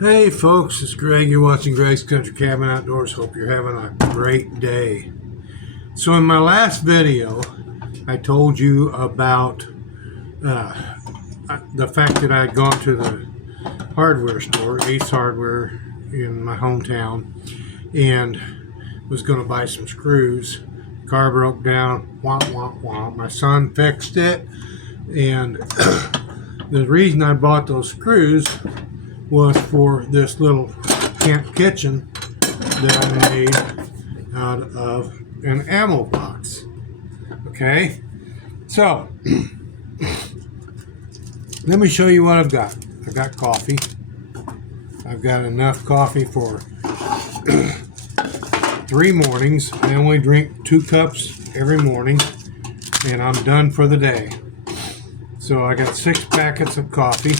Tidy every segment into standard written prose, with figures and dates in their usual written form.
Hey folks, it's Greg. You're watching Greg's Country Cabin Outdoors. Hope you're having a great day. So in my last video, I told you about the fact that I had gone to the hardware store, Ace Hardware in my hometown, and was going to buy some screws. Car broke down, womp womp womp. My son fixed it, and the reason I bought those screws was for this little camp kitchen that I made out of an ammo box. Okay, so let me show you what I've got. I've got coffee. I've got enough coffee for 3 mornings. I only drink 2 cups every morning, and I'm done for the day. So I got 6 packets of coffee.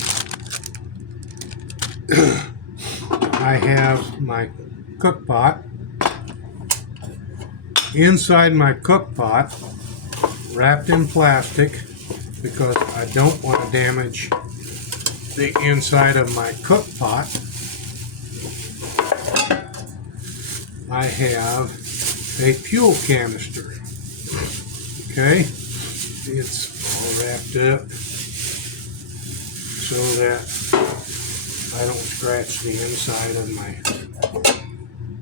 I have my cook pot. Inside my cook pot, wrapped in plastic, because I don't want to damage the inside of my cook pot, I have a fuel canister. Okay, it's all wrapped up so that I don't scratch the inside of my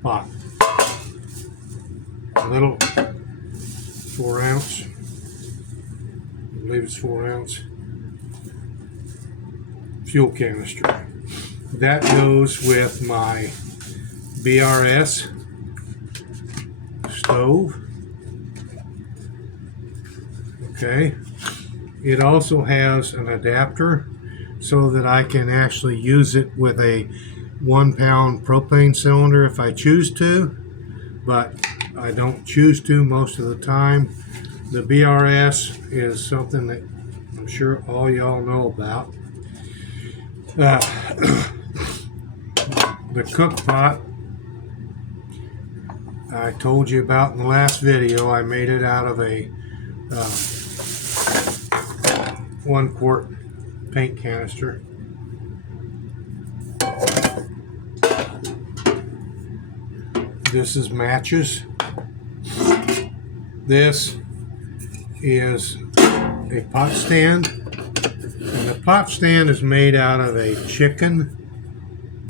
pot. A little 4 ounce, I believe it's 4 ounce fuel canister. That goes with my BRS stove. Okay, it also has an adapter so that I can actually use it with a 1-pound propane cylinder if I choose to, but I don't choose to most of the time. The BRS is something that I'm sure all y'all know about. The cook pot I told you about in the last video. I made it out of a 1-quart paint canister. This is matches. This is a pot stand, and the pot stand is made out of a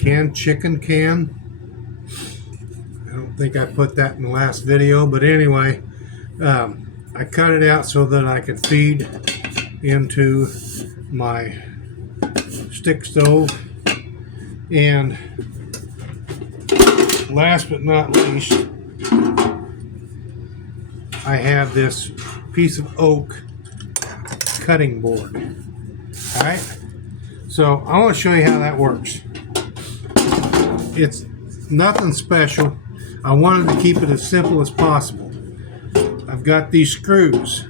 canned chicken can. I don't think I put that in the last video, but anyway, I cut it out so that I could feed into my stick stove. And last but not least, I have this piece of oak cutting board. Alright, so I want to show you how that works. It's nothing special. I wanted to keep it as simple as possible. I've got these screws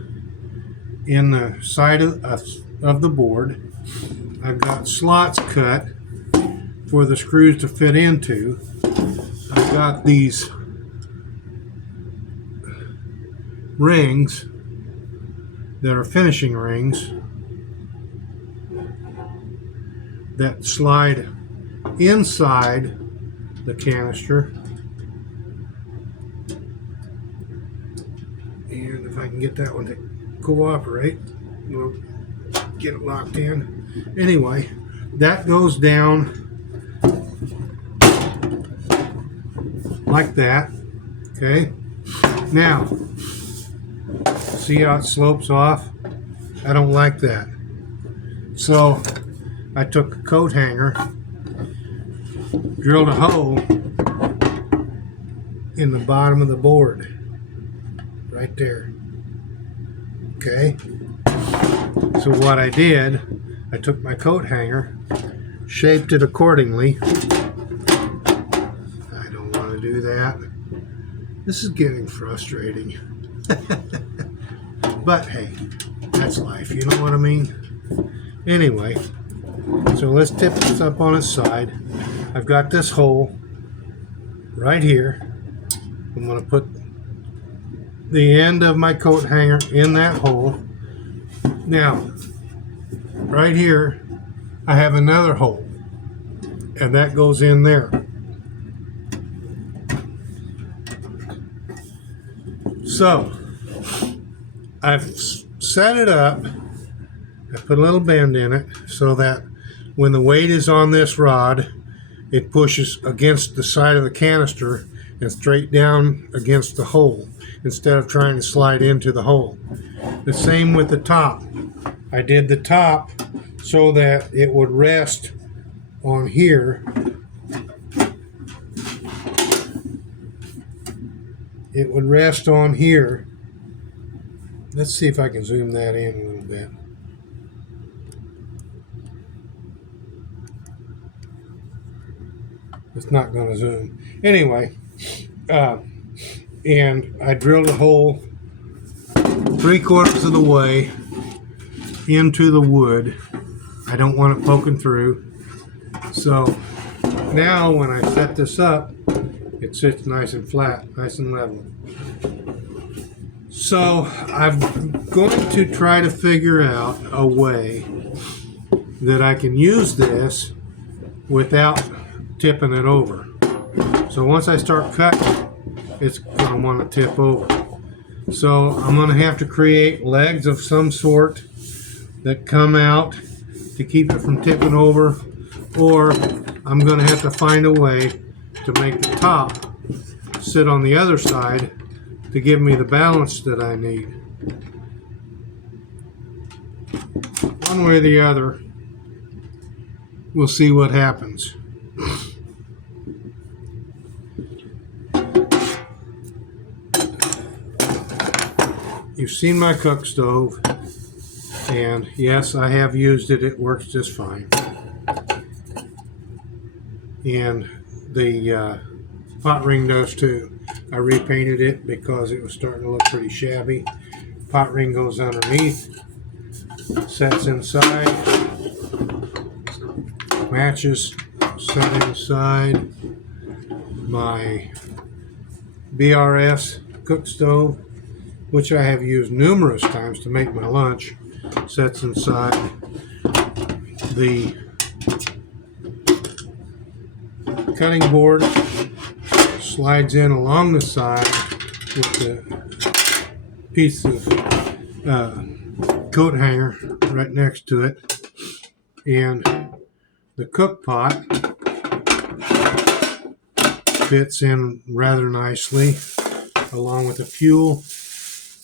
in the side of the board. I've got slots cut for the screws to fit into. I've got these rings that are finishing rings that slide inside the canister. And if I can get that one to cooperate, we'll get it locked in. Anyway, that goes down like that. Okay, now see how it slopes off? I don't like that, so I took a coat hanger, drilled a hole in the bottom of the board right there. Okay, so what I did, I took my coat hanger, shaped it accordingly. I don't want to do that. This is getting frustrating. But hey, that's life, you know what I mean? Anyway, so let's tip this up on its side. I've got this hole right here. I'm going to put the end of my coat hanger in that hole. Now, right here, I have another hole. and that goes in there. So I've set it up. I put a little bend in it so that when the weight is on this rod, it pushes against the side of the canister and straight down against the hole instead of trying to slide into the hole. The same with the top. I did the top so that it would rest on here. It would rest on here. Let's see if I can zoom that in a little bit. It's not going to zoom. Anyway, and I drilled a hole 3/4 of the way into the wood. I don't want it poking through. So now when I set this up, it sits nice and flat, nice and level. So I'm going to try to figure out a way that I can use this without tipping it over. So once I start cutting, it's going to want to tip over. So I'm going to have to create legs of some sort that come out to keep it from tipping over, or I'm going to have to find a way to make the top sit on the other side to give me the balance that I need. One way or the other, we'll see what happens. You've seen my cook stove, and yes, I have used it. It works just fine. And the pot ring does too. I repainted it because it was starting to look pretty shabby. Pot ring goes underneath, sets inside, matches set inside my BRS cook stove, which I have used numerous times to make my lunch. Sets inside the cutting board, slides in along the side with the piece of coat hanger right next to it, and the cook pot fits in rather nicely along with the fuel,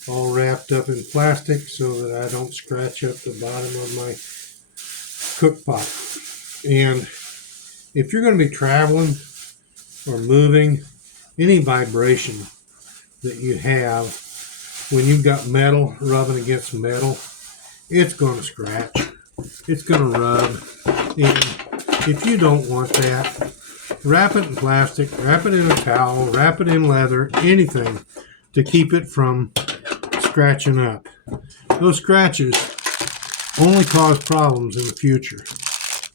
all wrapped up in plastic so that I don't scratch up the bottom of my cook pot. And if you're going to be traveling or moving, any vibration that you have when you've got metal rubbing against metal, it's going to scratch, it's going to rub. And if you don't want that, wrap it in plastic, wrap it in a towel, wrap it in leather, anything to keep it from scratching up. Those scratches only cause problems in the future.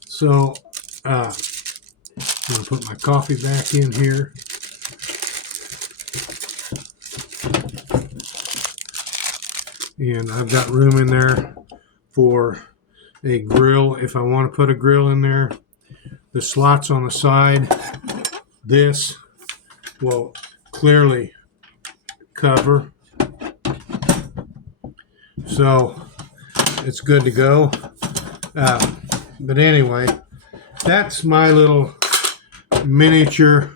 So I'm going to put my coffee back in here. And I've got room in there for a grill if I want to put a grill in there. The slots on the side, this will clearly cover. So it's good to go. But anyway, that's my little miniature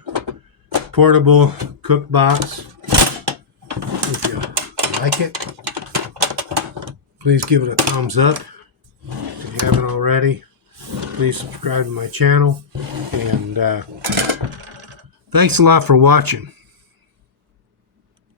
portable cook box. If you like it, please give it a thumbs up. If you haven't already, please subscribe to my channel. And thanks a lot for watching.